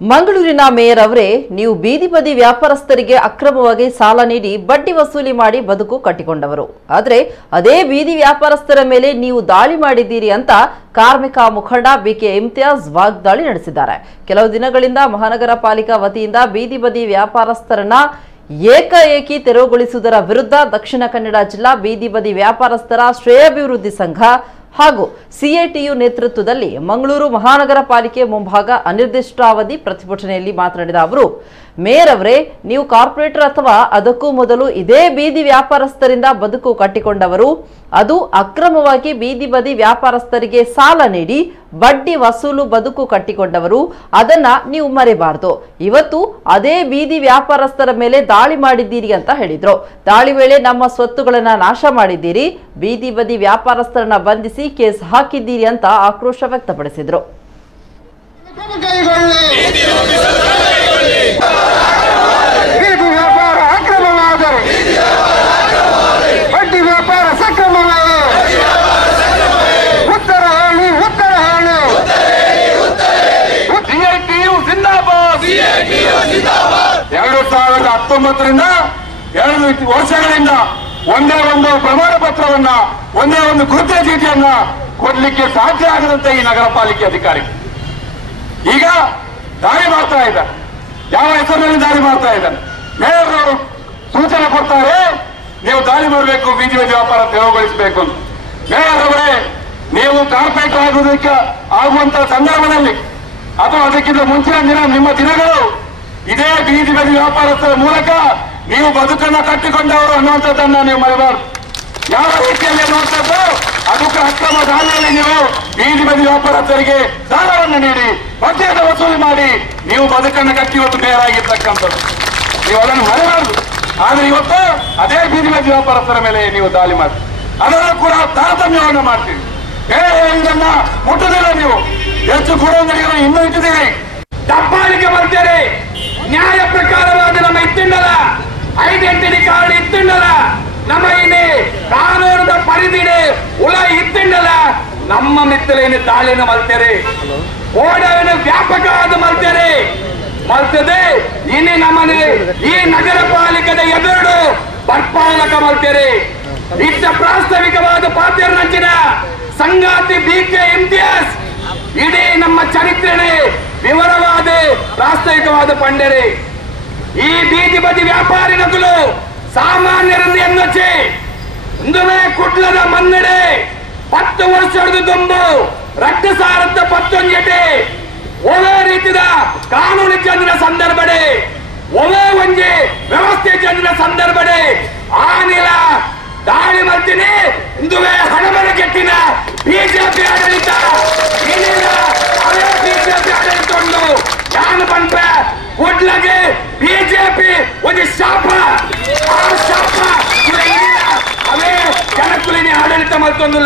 ಮಂಗಳೂರಿನ ಮೇಯರ್ ಅವರೇ, ನೀವು ಬೀದಿ ಬದಿ ವ್ಯಾಪಾರಸ್ಥರಿಗೆ ಅಕ್ರಮವಾಗಿ ಸಾಲ ನೀಡಿ ಬಡ್ಡಿ ವಸೂಲಿ ಮಾಡಿ ಬದುಕು ಕಟ್ಟಿಕೊಂಡವರು. ಆದರೆ ಅದೇ ಬೀದಿ ವ್ಯಾಪಾರಸ್ಥರ ಮೇಲೆ ನೀವು ದಾಳಿ ಮಾಡಿದ್ದೀರಿ ಅಂತ ಕಾರ್ಮಿಕ ಮುಖಂಡ ಬಿಕೆ ಇಮ್ತಿಯಾಜ್ ವಾಗ್ದಾಳಿ ನಡೆಸಿದ್ದಾರೆ. ಕೆಲವು ದಿನಗಳಿಂದ ಮಹಾನಗರ ಪಾಲಿಕಾ ವತಿಯಿಂದ ಬೀದಿ ಬದಿ ವ್ಯಾಪಾರಸ್ಥರನ್ನ ಏಕಾಏಕಿ ತೆರವುಗೊಳಿಸುವುದರ ವಿರುದ್ಧ ದಕ್ಷಿಣ ಕನ್ನಡ ಜಿಲ್ಲಾ ಬೀದಿ ಬದಿ ವ್ಯಾಪಾರಸ್ಥರ ಶ್ರೇಯಾಭಿವೃದ್ಧಿ ಸಂಘ ಹಾಗೂ ಸಿಐಟಿಯು ನೇತೃತ್ವದಲ್ಲಿ ಮಂಗಳೂರು ಮಹಾನಗರ ಪಾಲಿಕೆ ಮುಂಭಾಗ ಅನಿರ್ದಿಷ್ಟಾವಧಿ ಪ್ರತಿಭಟನೆಯಲ್ಲಿ ಮಾತನಾಡಿದ ಅವರು, ಮೇಯರ್ ಅವರೇ, ನೀವು ಕಾರ್ಪೊರೇಟರ್ ಅಥವಾ ಅದಕ್ಕೂ ಮೊದಲು ಇದೇ ಬೀದಿ ವ್ಯಾಪಾರಸ್ಥರಿಂದ ಬದುಕು ಕಟ್ಟಿಕೊಂಡವರು. ಅದು ಅಕ್ರಮವಾಗಿ ಬೀದಿ ಬದಿ ವ್ಯಾಪಾರಸ್ಥರಿಗೆ ಸಾಲ ನೀಡಿ ಬಡ್ಡಿ ವಸೂಲು ಬದುಕು ಕಟ್ಟಿಕೊಂಡವರು. ಅದನ್ನ ನೀವು ಮರೆಯಬಾರದು. ಇವತ್ತು ಅದೇ ಬೀದಿ ವ್ಯಾಪಾರಸ್ಥರ ಮೇಲೆ ದಾಳಿ ಮಾಡಿದ್ದೀರಿ ಅಂತ ಹೇಳಿದ್ರು. ದಾಳಿ ವೇಳೆ ನಮ್ಮ ಸ್ವತ್ತುಗಳನ್ನ ನಾಶ ಮಾಡಿದ್ದೀರಿ, ಬೀದಿ ಬದಿ ವ್ಯಾಪಾರಸ್ಥರನ್ನ ಬಂಧಿಸಿ ಕೇಸ್ ಹಾಕಿದ್ದೀರಿ ಅಂತ ಆಕ್ರೋಶ ವ್ಯಕ್ತಪಡಿಸಿದ್ರು. ವರ್ಷಗಳಿಂದ ಒಂದೇ ಒಂದು ಪ್ರಮಾಣ ಪತ್ರವನ್ನ, ಒಂದೇ ಒಂದು ಗುರುತಿನ ಚೀಟಿಯನ್ನ ಕೊಡ್ಲಿಕ್ಕೆ ಸಾಧ್ಯ ಆಗದಂತೆ ಈ ನಗರ ಪಾಲಿಕೆ ಅಧಿಕಾರಿ ಈಗ ದಾಳಿ ಮಾಡ್ತಾ ಇದ್ದಾರೆ. ಯಾವ ಹೆಸರಿನಲ್ಲಿ ದಾಳಿ ಮಾಡ್ತಾ ಇದ್ದಾರೆ? ಮೇಯರ್ ಅವರು ಸೂಚನೆ ಕೊಡ್ತಾರೆ, ನೀವು ದಾಳಿ ಮಾಡಬೇಕು, ಬೀದಿ ಬದಿ ವ್ಯಾಪಾರ ತೆರವುಗೊಳಿಸಬೇಕು ಅಂತ. ಮೇಯರ್ ಅವರೇ, ನೀವು ಕಾರ್ಪೊರೇಟರ್ ಆಗುವುದಕ್ಕೆ ಆಗುವಂತ ಸಂದರ್ಭದಲ್ಲಿ ಅಥವಾ ಅದಕ್ಕಿಂತ ಮುಂಚಿನ ದಿನ ನಿಮ್ಮ ದಿನಗಳು ಇದೇ ಬೀದಿ ಬದಿ ವ್ಯಾಪಾರಸ್ಥರ ಮೂಲಕ ನೀವು ಬದುಕನ್ನು ಕಟ್ಟಿಕೊಂಡವರು ಅನ್ನುವಂಥದ್ದನ್ನ ನೀವು ಮರೆಯಬಾರದು. ಯಾವ ರೀತಿಯಲ್ಲಿ ಅನ್ನುವಂಥದ್ದು ಅದಕ್ಕೆ ಅಕ್ರಮ ದಾಳಿಯಲ್ಲಿ ನೀವು ಬೀದಿ ಬದಿ ವ್ಯಾಪಾರಸ್ಥರಿಗೆ ಸಾಲವನ್ನು ನೀಡಿ ಬಡ್ಡಿಯನ್ನು ವಸೂಲಿ ಮಾಡಿ ನೀವು ಬದುಕನ್ನು ಕಟ್ಟಿ ಇವತ್ತು ಬೇರಾಗಿರ್ತಕ್ಕಂಥದ್ದು. ನೀವು ಅದನ್ನು ಮರೆಯಬಾರದು. ಆದ್ರೆ ಇವತ್ತು ಅದೇ ಬೀದಿ ಬದಿ ವ್ಯಾಪಾರಸ್ಥರ ಮೇಲೆ ನೀವು ದಾಳಿ ಮಾಡಿ ಅದನ್ನು ಕೂಡ ತಾರತಮ್ಯವನ್ನು ಮಾಡ್ತೀವಿ. ಇದನ್ನ ಮುಟ್ಟುದಿಲ್ಲ, ನೀವು ಹೆಚ್ಚು ಕೊಡುವುದರಿಗೆ ಇನ್ನೂ ಇಟ್ಟಿದ್ದೀರಿ, ದಬ್ಬಾಳಿಕೆ ಮಾಡ್ತೀರಿ. ನ್ಯಾಯ ಪ್ರಕಾರವಾದ ನಮ್ಮ ಇತ್ತಿಂಡಲ ಐಡೆಂಟಿಟಿ ಕಾರ್ಡ್ ಇತ್ತಿಂಡಲ ನಮ್ಮ ಇನಿ ಕಾನೂನದ ಪರಿಧಿಡೆ ಉಳ ಇತ್ತಿಂಡಲ ನಮ್ಮ ಮಿತ್ತಲೇನು ದಾಳಿನ ಮಲ್ತೇರಿ, ಓಡವಿನ ವ್ಯಾಪಕವಾದ ಮಲ್ತದೆ. ಇನ್ನು ನಮ್ಮನೆ ಈ ನಗರ ಪಾಲಿಕೆದ ಎದುರು ಬರ್ಪಾಲಕ ಮಲ್ತೇರಿ. ಇಷ್ಟ ಪ್ರಾಸ್ತಾವಿಕವಾದ ಪಾತ್ರ ನಂಚಿನ ಸಂಗಾತಿ ಬಿಕೆ ಇಮ್ತಿಯಾಜ್ ಇಡೀ ನಮ್ಮ ಚರಿತ್ರೆನೇ ವಿವರವಾದ ಪ್ರಾಸ್ತಾವಿಕವಾದ ಪಂಡರೆ. ಈ ಬೀದಿ ಬದಿ ವ್ಯಾಪಾರಿಗಳು ಸಾಮಾನ್ಯರನ್ನು ಎನ್ನೊಚ್ಚಿ ಇಂದುವೇ ಕುಡ್ಲದ ಮನ್ನಡೆ 10 ವರ್ಷದ ತುಂಬು ರಟ್ಟು ಸಾರತ್ತ 11 ಒವೇ ರೀತಿಯ ಕಾನೂನು ಚಂದಿನ ಸಂದರ್ಭಡೆ ಒವೇ ಒಂಜಿ ವ್ಯವಸ್ಥೆ ಚಂದಿನ ಸಂದರ್ಭಡೆ ಆನಿಲ ದಾಳಿ ಮಾಡ್ತೀನಿ. ಇಂದುವೇ ಹಣಬಲ ಕೆಟ್ಟಿನ ಬಿಜೆಪಿ ಆಡಳಿತ ಅವೇ ಬಿಜೆಪಿ ಆಡಳಿತ ಉಂಟು. ಯಾನು ಬಂದ ಕುಡ್ಲಗೆ ಬಿಜೆಪಿ ಒಂದು ಶಾಪ, ಆ ಶಾಪ ಅವೇ ಜನಕುಲಿನಿ ಆಡಳಿತ ಮತ್ತೊಂದು